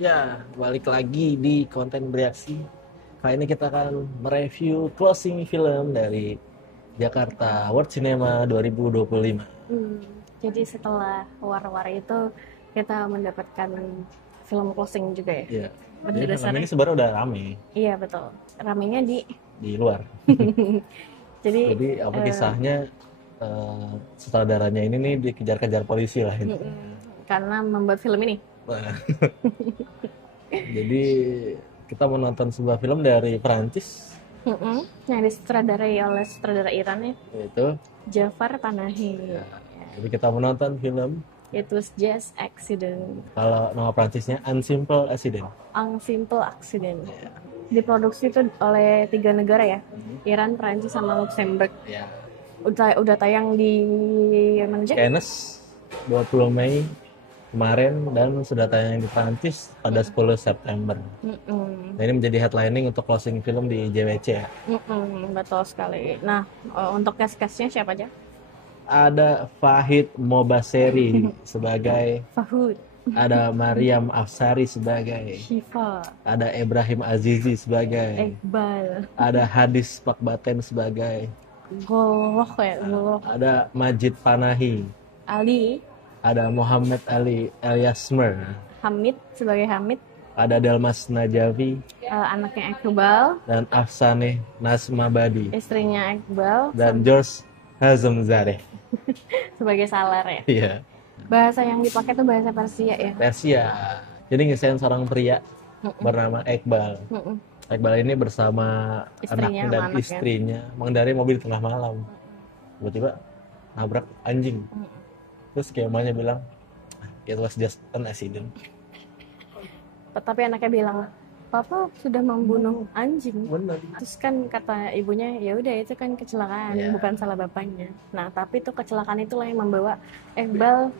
Ya, balik lagi di konten bereaksi. Kali ini kita akan mereview closing film dari Jakarta World Cinema 2025. Hmm, jadi setelah war-war itu kita mendapatkan film closing juga ya. Iya. Pada Jadi film dasarnya, ini sebenarnya udah rame iya betul. Ramenya di luar. jadi Jadi apa kisahnya sutradaranya ini nih dikejar-kejar polisi lah ini. karena membuat film ini. Nah, jadi kita menonton sebuah film dari Perancis Yang disutradarai oleh sutradara Iran ya, yaitu Jafar Panahi. ya, jadi kita menonton film It was just accident, kalau nama Perancisnya Unsimple Accident. unsimple accident. Diproduksi itu oleh 3 negara ya, Iran, Perancis, sama Luxembourg. Ya. Udah tayang di mana aja? Cannes 20 Mei kemarin dan sudah tayang di Prancis pada 10 September. Nah, ini menjadi headlining untuk closing film di JWC ya. Betul sekali. Nah, untuk cast-castnya siapa aja? Ada Fahid Mobaseri sebagai, Fahud, ada Mariam Afsari sebagai, Shiva, ada Ibrahim Azizi sebagai, Iqbal, ada Hadis Pakbaten sebagai, Goloh ya, Goloh, ada Majid Panahi, Ali, ada Muhammad Ali Elyasmer, Hamid sebagai Hamid, ada Delmas Najavi, anaknya Iqbal, dan Afsaneh Nasmabadi, istrinya Iqbal, dan George Hazem Zareh. sebagai Salar ya. Iya, Bahasa yang dipakai tuh bahasa Persia ya. Persia. Jadi ngesain seorang pria bernama Iqbal. Mm-mm. Iqbal ini bersama Istrinya anaknya dan sama anaknya. istrinya mengendarai mobil di tengah malam. Tiba-tiba nabrak anjing. Terus kemanya bilang, it was just an accident. Tapi anaknya bilang, Papa sudah membunuh anjing. Bener. Terus kan kata ibunya, ya udah itu kan kecelakaan, Iya. bukan salah bapaknya. Nah, tapi itu kecelakaan itulah yang membawa Iqbal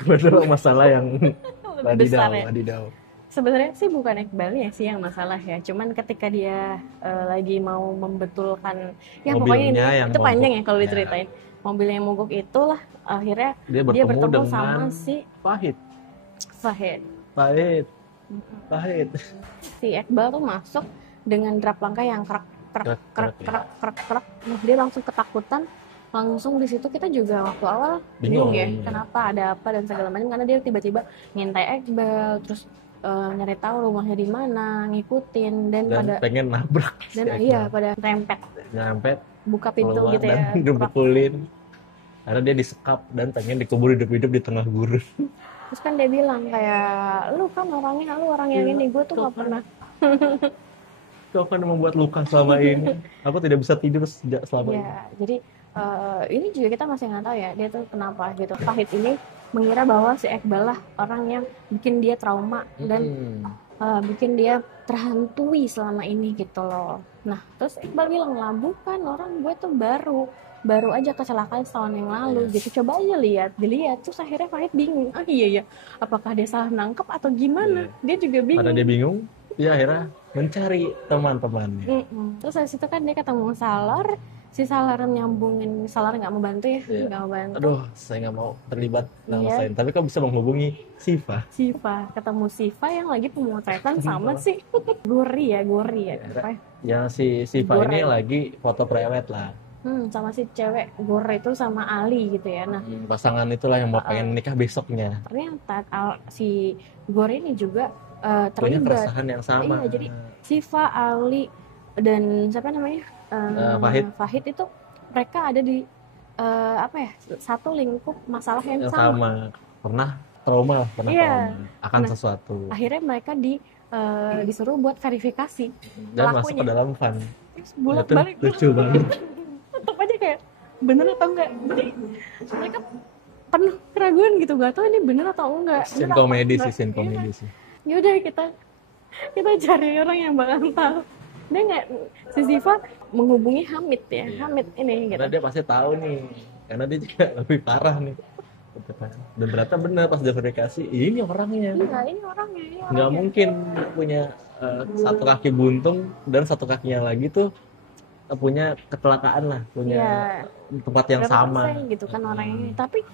Kebetulan masalah yang lebih besar ya. wadidaw. Sebenarnya sih bukan Iqbalnya sih yang masalah ya. Cuman ketika dia lagi mau membetulkan, ya pokoknya Mobilnya ini yang itu panjang ya mogok. kalau Ya. diceritain. Mobil yang mogok itulah akhirnya Dia dia bertemu bertemu dengan sama si Fahid. Fahid. Fahid. Si Iqbal tuh masuk dengan derap langkah yang kerak kerak kerak kerak kerak kerak. Nah, dia langsung ketakutan. Langsung di situ kita juga waktu awal bingung ya, kenapa, ada apa dan segala macam, karena dia tiba-tiba ngintai Iqbal, terus nyari tahu rumahnya di mana, ngikutin dan pada pengen nabrak dan si iya Iqbal. pada Nyampe buka pintu keluar gitu ya. dan dipukulin karena dia disekap dan pengen dikubur hidup-hidup di tengah gurun. Terus kan dia bilang kayak, lu kan orangnya, lu orang yang ini, gue tuh gak pernah. Itu akan membuat luka selama ini. Aku tidak bisa tidur sejak selama ini. Ya, jadi ini juga kita masih nggak tahu ya dia tuh kenapa gitu. Fahid ini mengira bahwa si Iqbal lah orang yang bikin dia trauma dan bikin dia terhantui selama ini gitu loh. Nah, terus Iqbal bilang lah, bukan, orang gue tuh baru aja kecelakaan setahun yang lalu gitu, coba aja dilihat. Terus akhirnya Fahid bingung, iya ya, apakah dia salah nangkep atau gimana. Dia juga bingung. Karena dia bingung, dia akhirnya mencari teman-temannya. Terus habis itu kan dia ketemu Salar. Si Salar nyambungin, Salar nggak mau bantu ya, nggak mau bantu. Aduh, saya nggak mau terlibat dalam Iya. lain. Tapi kok bisa menghubungi Siva? Ketemu Siva yang lagi pemotretan sama si Gori ya. Apa ya? Ya si Siva Gore. ini lagi foto prewed lah. Sama si cewek Gore itu sama Ali gitu ya. Nah, Pasangan itulah yang mau pengen nikah besoknya. ternyata si Gore ini juga Punya terlibat. keresahan yang sama. Iya, jadi Siva, Ali, dan siapa namanya? Fahid itu mereka ada di satu lingkup masalah yang sama. Pernah trauma Iya. akan sesuatu. Akhirnya mereka disuruh buat verifikasi Dan masuk pelakunya. ke dalam van. Bolak Itu balik lucu banget. tetap aja kayak bener atau enggak. Jadi mereka penuh keraguan gitu, gak tahu ini bener atau enggak. Scene komedi sih. Yaudah kita cari orang yang bakal tahu. Dia nggak, si Siva menghubungi Hamid ya. Hamid ini gitu. Karena dia pasti tahu nih. Karena dia juga lebih parah nih. Dan ternyata benar pas dia verifikasi, ini orangnya. Iya, ini orangnya. Nggak mungkin punya satu kaki buntung dan satu kakinya lagi tuh punya kecelakaan lah, punya tempat yang berapa sama persen gitu kan orangnya. Tapi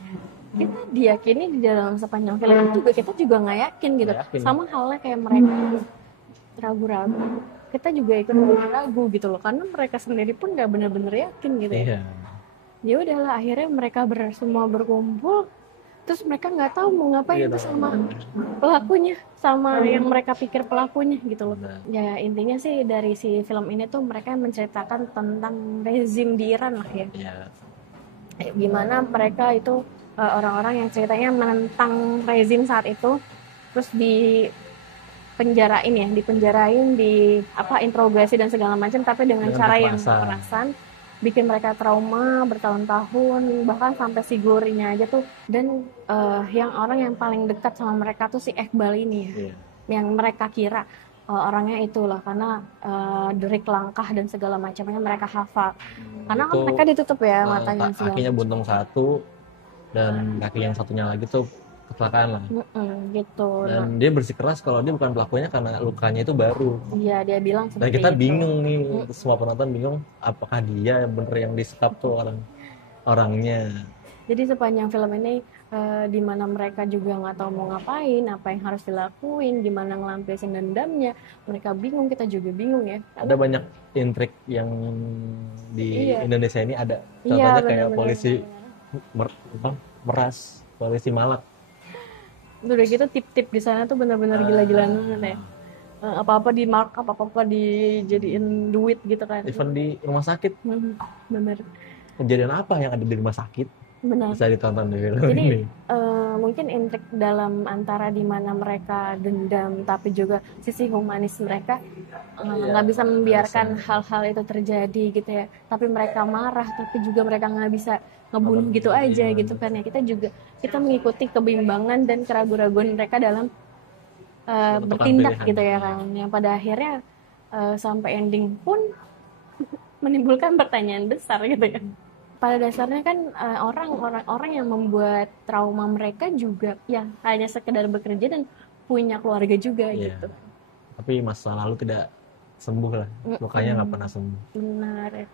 kita diyakini di dalam sepanjang film itu juga kita juga nggak yakin gitu. Nggak yakin. Sama halnya kayak mereka ragu-ragu, kita juga ikut ragu gitu loh, karena mereka sendiri pun nggak benar-benar yakin gitu ya. Iya. Ya udahlah, akhirnya mereka semua berkumpul, terus mereka nggak tahu mau ngapain Iya tuh dong. sama pelakunya, sama yang mereka pikir pelakunya gitu loh. Benar. Ya intinya sih dari si film ini tuh mereka menceritakan tentang rezim di Iran lah ya. Iya. Gimana mereka itu orang-orang yang ceritanya menentang rezim saat itu, terus dipenjarain, di interogasi dan segala macam, tapi dengan cara yang kekerasan, bikin mereka trauma bertahun-tahun, bahkan sampai si gorinya aja tuh. Dan yang orang yang paling dekat sama mereka tuh si Iqbal ini ya, yang mereka kira orangnya itulah, karena derik langkah dan segala macamnya mereka hafal, karena kan mereka ditutup ya matanya, kakinya buntung satu dan kaki yang satunya lagi tuh kecelakaan lah. Gitu. Dan dia bersikeras kalau dia bukan pelakunya karena lukanya itu baru. Iya, dia bilang seperti itu. Dan kita itu. bingung nih, semua penonton bingung, apakah dia bener yang disekap tuh orangnya. Jadi sepanjang film ini di mana mereka juga nggak tahu mau ngapain, apa yang harus dilakuin, gimana ngelampiasin dendamnya, mereka bingung, kita juga bingung ya. Ada banyak intrik yang di Indonesia ini ada. Contohnya kayak polisi Meras, polisi Malak. Udah gitu tip-tip di sana tuh benar-benar gila-gilaan banget ya. Apa-apa di mark, apa-apa dijadiin duit gitu kan. Even di rumah sakit. Bener. Kejadian apa yang ada di rumah sakit? Benar. Bisa ditonton di film ini. Jadi mungkin intrik dalam antara di mana mereka dendam, tapi juga sisi humanis mereka nggak bisa membiarkan hal-hal itu terjadi gitu ya. Tapi mereka marah, tapi juga mereka nggak bisa ngebunuh gitu aja gitu kan ya. Kita mengikuti kebimbangan dan keraguan-raguan mereka dalam bertindak gitu ya kan. Yang pada akhirnya sampai ending pun menimbulkan pertanyaan besar gitu ya. Pada dasarnya kan orang-orang yang membuat trauma mereka juga ya hanya sekedar bekerja dan punya keluarga juga gitu. Tapi masa lalu tidak sembuh lah, lukanya nggak pernah sembuh. Benar ya.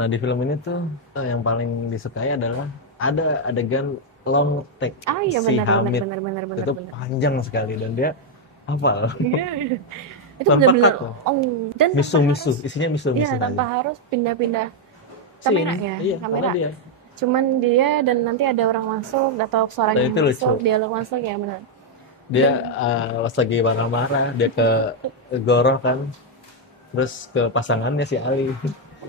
Nah di film ini tuh yang paling disukai adalah ada adegan long take si Hamid. Benar. Itu panjang sekali dan dia hafal. Itu benar-benar dan misu-misu, isinya misu-misu. Iya, tanpa harus pindah-pindah kamera ya, kamera. Cuman dia dan nanti ada orang masuk atau suaranya yang masuk, dialog masuk ya benar. Dia pas lagi marah-marah, dia ke Goroh kan, terus ke pasangannya si Ali,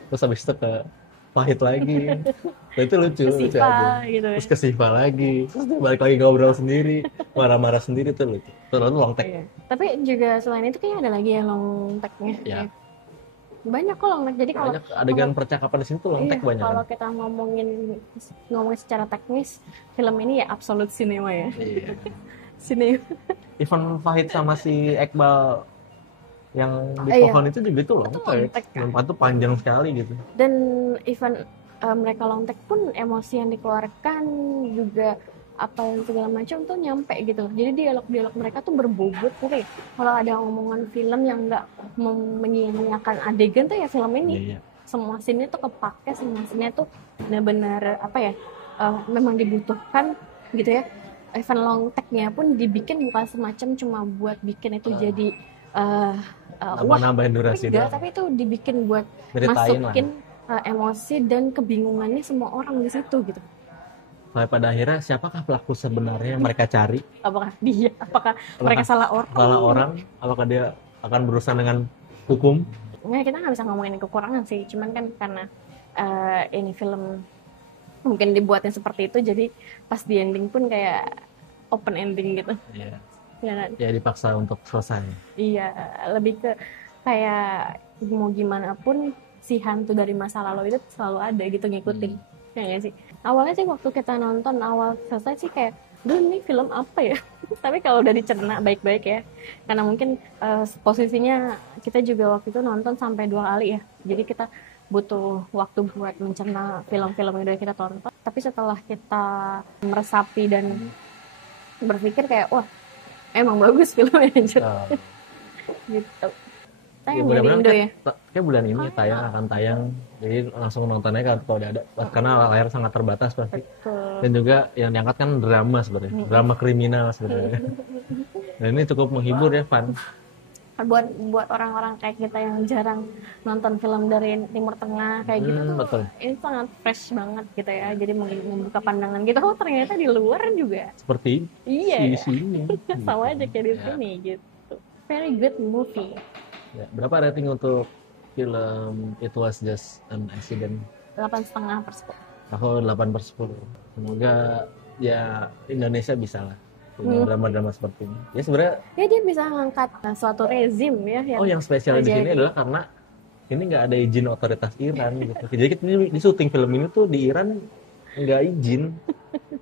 terus habis itu ke Pahit lagi, nah, itu lucu aja. Gitu terus ke Siva lagi, terus balik lagi ngobrol sendiri, marah-marah sendiri tuh lucu. Terus long take. Tapi juga selain itu kayaknya ada lagi yang long take-nya. Ya. Banyak kok long take. Jadi kalau adegan percakapan di sini tuh long take banyak. Kalau kita ngomongin secara teknis, film ini ya absolut cinema ya. Iya. Cinema. Ivan Fahid sama si Iqbal yang di pohon itu juga itu long take. Lompat tuh panjang sekali gitu. Dan even mereka long take pun emosi yang dikeluarkan juga apa yang segala macam tuh nyampe gitu. Jadi dialog mereka tuh berbobot gitu. Kalau ada omongan film yang nggak menyia-nyiakan adegan tuh ya film ini. Semua scene tuh kepake, semua scene tuh benar-benar memang dibutuhkan gitu ya. Even long take-nya pun dibikin bukan semacam cuma buat bikin itu jadi nambahin durasi enggak, tapi itu dibikin buat masukin emosi dan kebingungannya semua orang di situ gitu. Sampai pada akhirnya siapakah pelaku sebenarnya yang mereka cari? Apakah dia? Apakah mereka salah orang? Apakah dia akan berurusan dengan hukum? Nah, kita nggak bisa ngomongin kekurangan sih. Cuman kan karena ini film mungkin dibuatnya seperti itu, jadi pas di ending pun kayak open ending gitu. Iya. Ya dipaksa untuk selesai. Iya, lebih ke kayak mau gimana pun si hantu dari masa lalu itu selalu ada gitu ngikutin. Ya nggak sih? Awalnya sih waktu kita nonton awal selesai sih kayak, duh ini film apa ya? Tapi kalau udah dicerna baik-baik ya, karena mungkin posisinya kita juga waktu itu nonton sampai 2 kali ya, jadi kita butuh waktu buat mencerna film-film yang udah kita tonton. Tapi setelah kita meresapi dan berpikir kayak, wah emang bagus filmnya gitu. Tayang ya di mudah-mudahan Indo ya. kayak bulan ini akan tayang, jadi langsung nontonnya kan kalau udah ada, karena layar sangat terbatas pasti. Betul. Dan juga yang diangkat kan drama sebenarnya, drama kriminal sebenarnya. Dan ini cukup menghibur ya, fun. Buat orang-orang kayak kita yang jarang nonton film dari Timur Tengah kayak gitu tuh, Betul. ini sangat fresh banget gitu ya. Jadi membuka pandangan kita, oh ternyata di luar juga Seperti iya di sini. sama aja kayak di Ya. sini gitu. Very good movie. Ya, berapa rating untuk film It Was Just an Accident? 8,5/10. Aku 8/10. Semoga ya Indonesia bisa lah punya drama-drama seperti ini. Ya sebenarnya Ya dia bisa ngangkat suatu rezim ya yang spesial di sini adalah karena ini nggak ada izin otoritas Iran gitu. Jadi kita di syuting film ini tuh di Iran nggak izin.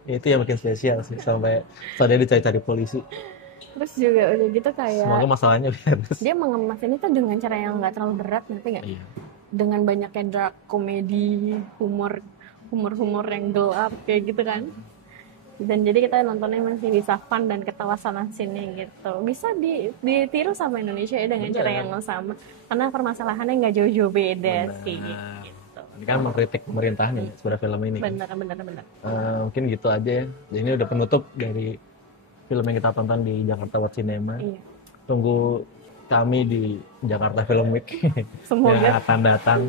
Itu yang makin spesial sih, sampai dia dicari-cari polisi. Terus juga udah gitu kayak Semoga masalahnya beres. dia mengemas ini tuh dengan cara yang nggak terlalu berat, ngerti nggak? Iya. Dengan banyaknya dark komedi, humor yang gelap kayak gitu kan. Dan jadi kita nontonnya masih bisa fun dan ketawa sana sini gitu. Bisa ditiru sama Indonesia ya dengan cara yang sama. Karena permasalahannya nggak jauh-jauh beda sih. Gitu. Ini kan mengkritik pemerintahan ya sebenarnya film ini. Bener. Mungkin gitu aja ya. Jadi ini udah penutup dari film yang kita tonton di Jakarta Watch Cinema. Iya. Tunggu kami di Jakarta Film Week Semoga yang akan datang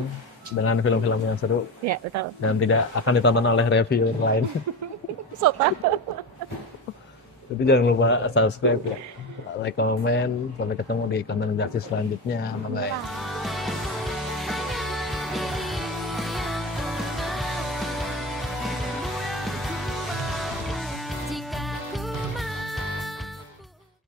dengan film-film yang seru. Ya betul. Dan tidak akan ditonton oleh reviewer lain. Jadi jangan lupa subscribe ya, like, komen. Sampai ketemu di konten gratis selanjutnya. Bye bye.